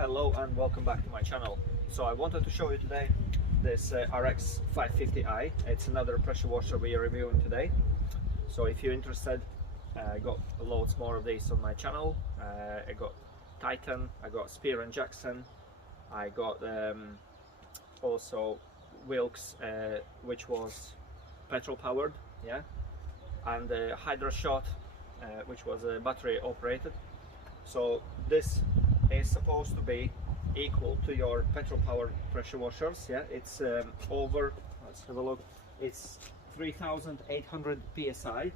Hello and welcome back to my channel. So I wanted to show you today this RX 550i. It's another pressure washer we are reviewing today. So if you're interested, I got loads more of these on my channel. I got Titan, I got Spear and Jackson, I got also Wilks, which was petrol powered, yeah, and Hydra Shot, which was battery operated. So this is supposed to be equal to your petrol powered pressure washers. Yeah, it's over, let's have a look, it's 3800 psi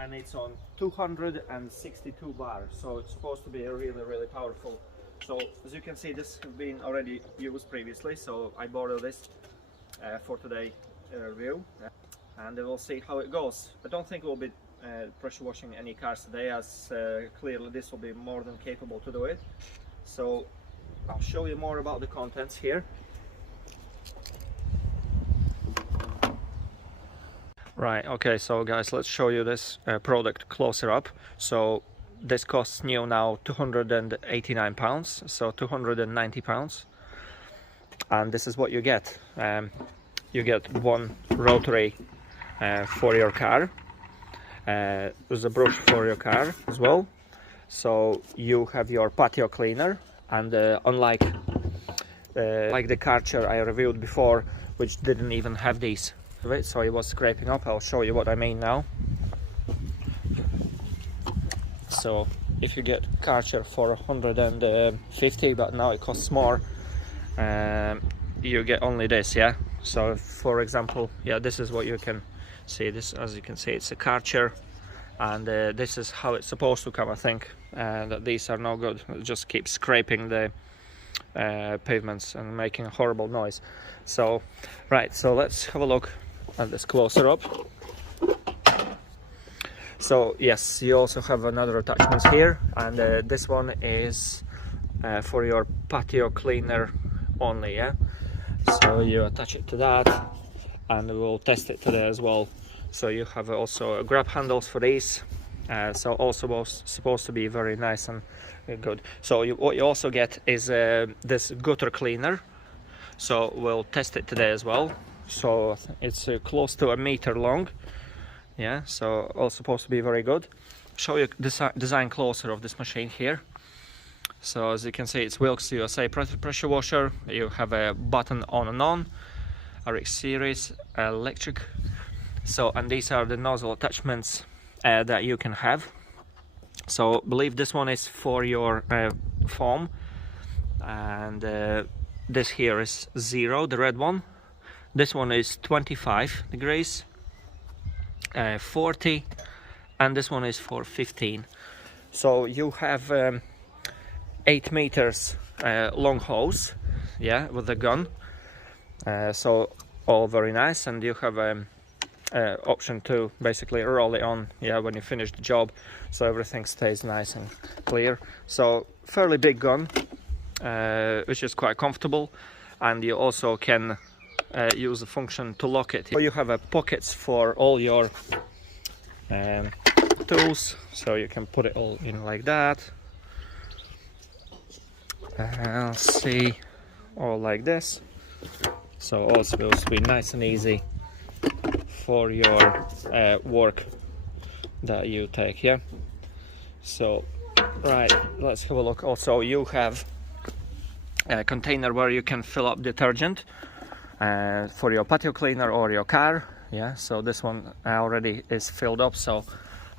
and it's on 262 bars, so it's supposed to be really powerful. So as you can see, this has been already used previously, so I borrowed this for today review, and we'll see how it goes. I don't think we'll be pressure washing any cars today, as clearly this will be more than capable to do it. So I'll show you more about the contents here. Right, okay, so guys, let's show you this product closer up. So this costs new now £289, so £290, and this is what you get. You get one rotary for your car. There's a brush for your car as well. So you have your patio cleaner, and unlike like the Karcher I reviewed before, which didn't even have these, so it was scraping up. I'll show you what I mean now. So if you get Karcher for 150, but now it costs more, you get only this, yeah. So for example, yeah, this is what you can see. This, as you can see, it's a Karcher, and this is how it's supposed to come. I think that these are no good. It just keeps scraping the pavements and making a horrible noise. So right, so let's have a look at this closer up. So yes, you also have another attachments here, and this one is for your patio cleaner only, yeah. So you attach it to that, and we'll test it today as well. So you have also grab handles for these, so also supposed to be very nice and good. So what you also get is this gutter cleaner, so we'll test it today as well. So it's close to 1 meter long, yeah, so all supposed to be very good. Show you design closer of this machine here. So as you can see, it's Wilks USA pressure washer. You have a button on and on, RX series, electric. So, and these are the nozzle attachments that you can have. So I believe this one is for your foam, and this here is 0, the red one. This one is 25 degrees, 40, and this one is for 15. So you have 8 meters long hose, yeah, with the gun. So all very nice, and you have option to basically roll it on, yeah, when you finish the job, so everything stays nice and clear. So fairly big gun, which is quite comfortable, and you also can use the function to lock it. So you have pockets for all your tools, so you can put it all in like that. I'll see, all like this. So all supposed to be nice and easy for your work that you take, yeah. So right, let's have a look. Also you have a container where you can fill up detergent for your patio cleaner or your car, yeah. So this one already is filled up, so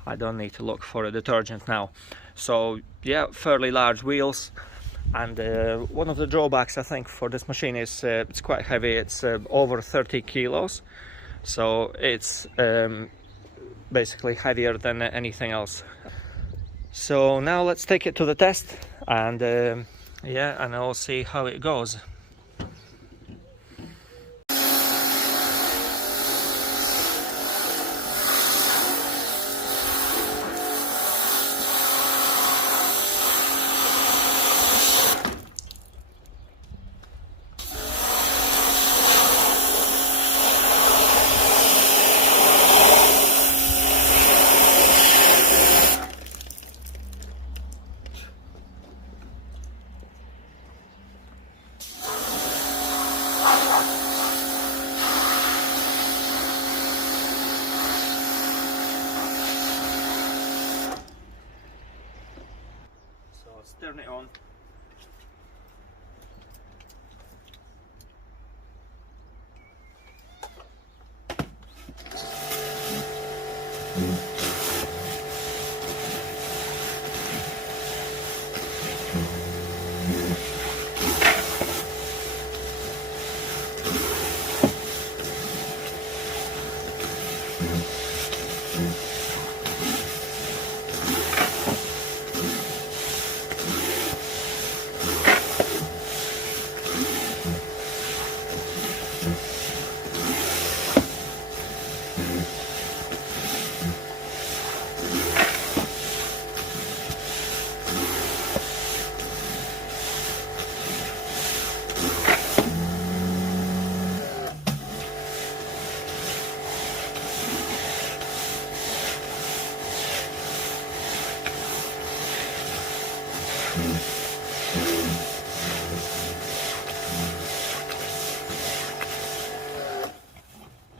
I don't need to look for a detergent now. So yeah, fairly large wheels, and one of the drawbacks I think for this machine is it's quite heavy. It's over 30 kilos, so it's basically heavier than anything else. So now let's take it to the test, and yeah, and I'll see how it goes. So let's turn it on.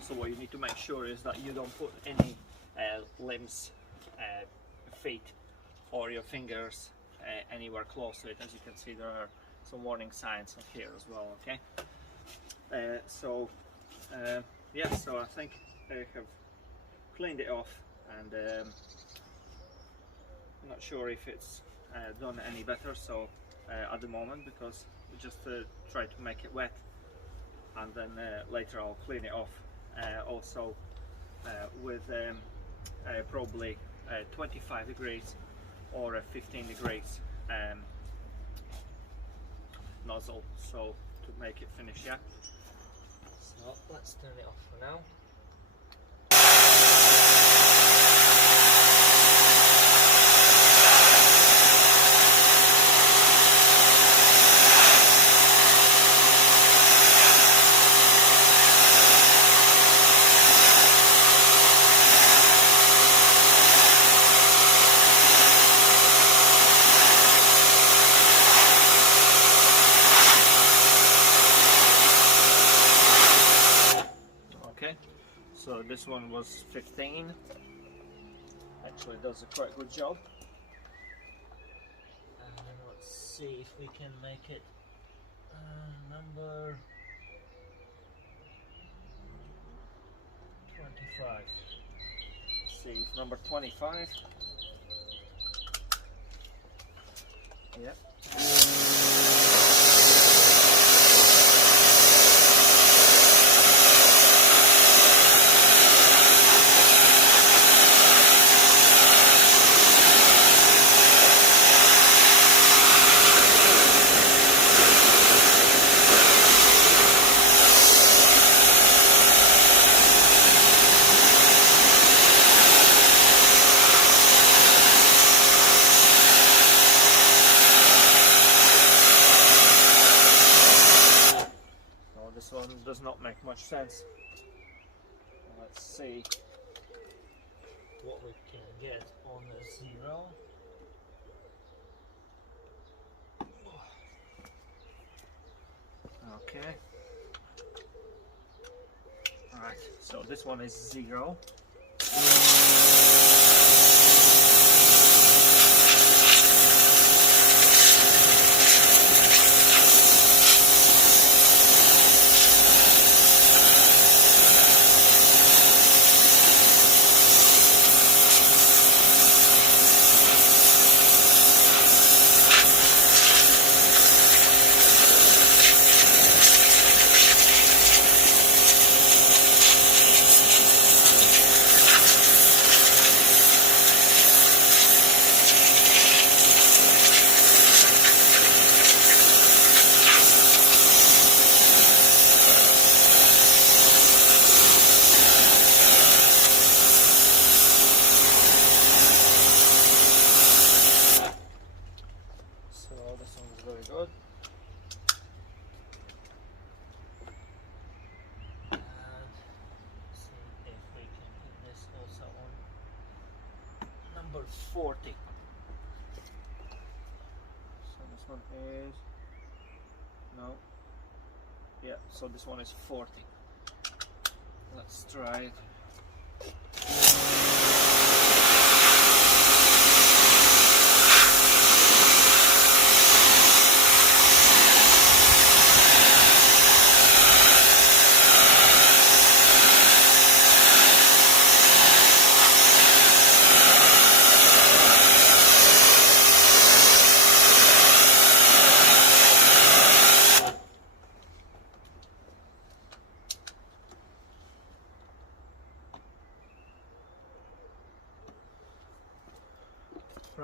So what you need to make sure is that you don't put any limbs, feet or your fingers anywhere close to it. As you can see, there are some warning signs on here as well. Okay, yeah, so I think I have cleaned it off, and I'm not sure if it's done any better so at the moment, because we just try to make it wet, and then later I'll clean it off also with probably 25 degrees or 15 degrees nozzle, so to make it finish. Yeah, so let's turn it off for now. So this one was 15. Actually does a quite good job. And let's see if we can make it number 25. Let's see, it's number 25. Yep. This one does not make much sense. Let's see what we can get on a 0. Okay. Alright, so this one is 0. Very good. And see if we can put this also on number 40. So this one is, no, yeah, so this one is 40. Let's try it.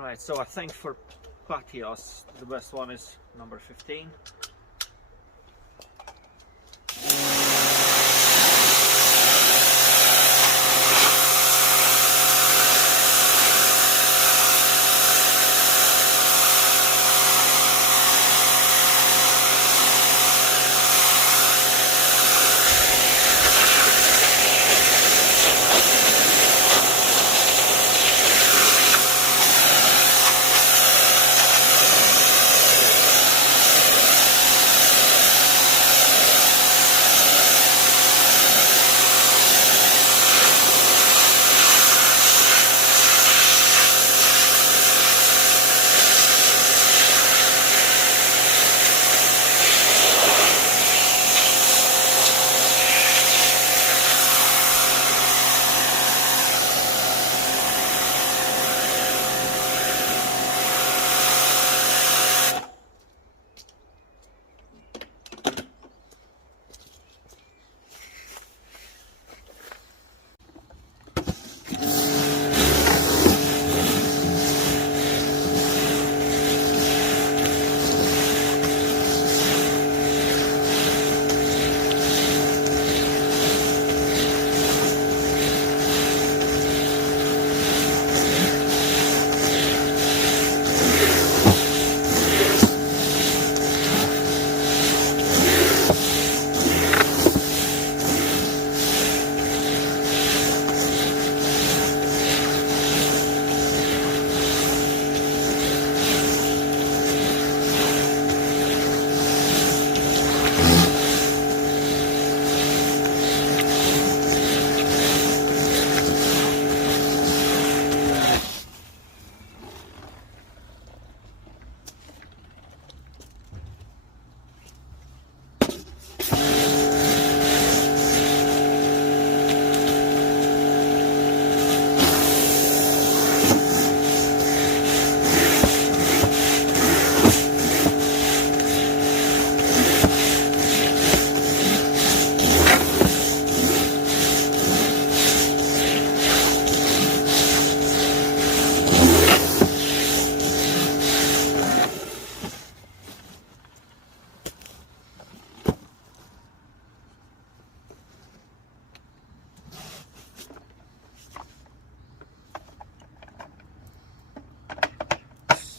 Right, so I think for patios the best one is number 15.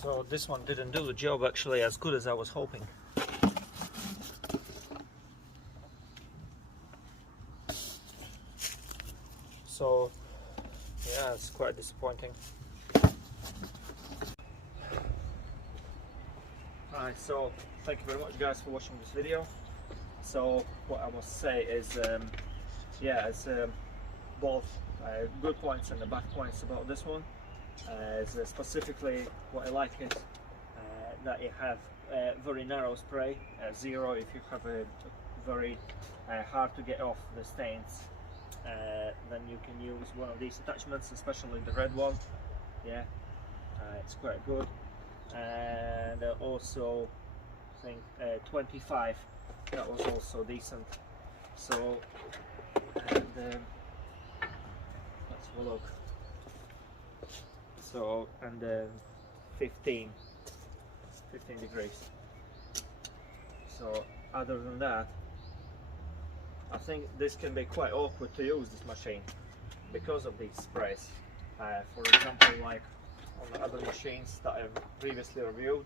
So this one didn't do the job actually as good as I was hoping. So yeah, it's quite disappointing. Alright, so thank you very much guys for watching this video. So what I must say is yeah, it's both good points and the bad points about this one. Specifically what I like is that you have very narrow spray, zero if you have a very hard to get off the stains. Then you can use one of these attachments, especially the red one. Yeah, it's quite good. And also I think 25, that was also decent. So and let's have a look. So and 15 degrees. So other than that, I think this can be quite awkward to use this machine because of these sprays. For example, like on the other machines that I've previously reviewed,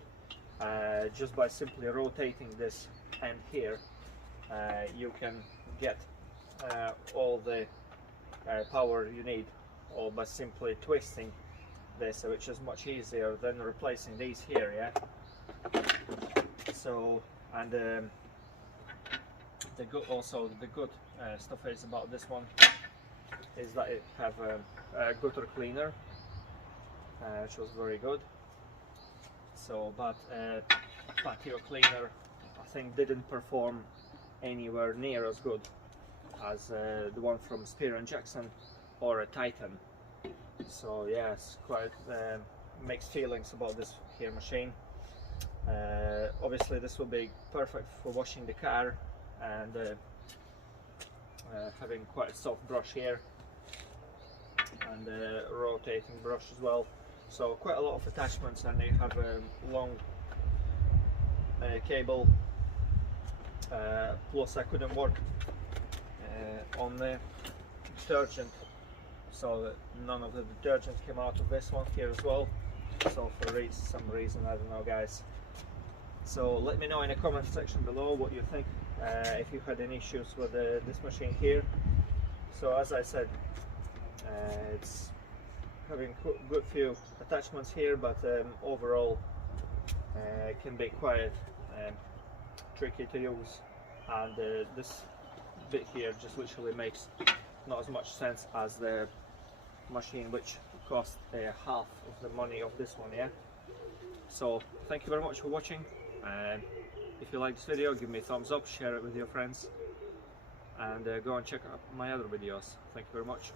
just by simply rotating this end here, you can get all the power you need, or by simply twisting this, which is much easier than replacing these here. Yeah. So and the good stuff is about this one is that it have a gutter cleaner, which was very good. So but patio cleaner I think didn't perform anywhere near as good as the one from Spear & Jackson or a Titan. So yeah, it's quite mixed feelings about this here machine. Obviously this will be perfect for washing the car and having quite a soft brush here and rotating brush as well. So quite a lot of attachments, and they have a long cable, plus I couldn't work on the detergent, so none of the detergent came out of this one here as well. So for some reason, I don't know guys. So let me know in the comment section below what you think, if you had any issues with this machine here. So as I said, it's having good few attachments here, but overall it can be quite tricky to use, and this bit here just literally makes not as much sense as the machine, which cost half of the money of this one. Yeah, so thank you very much for watching, and if you like this video, give me a thumbs up, share it with your friends, and go and check out my other videos. Thank you very much.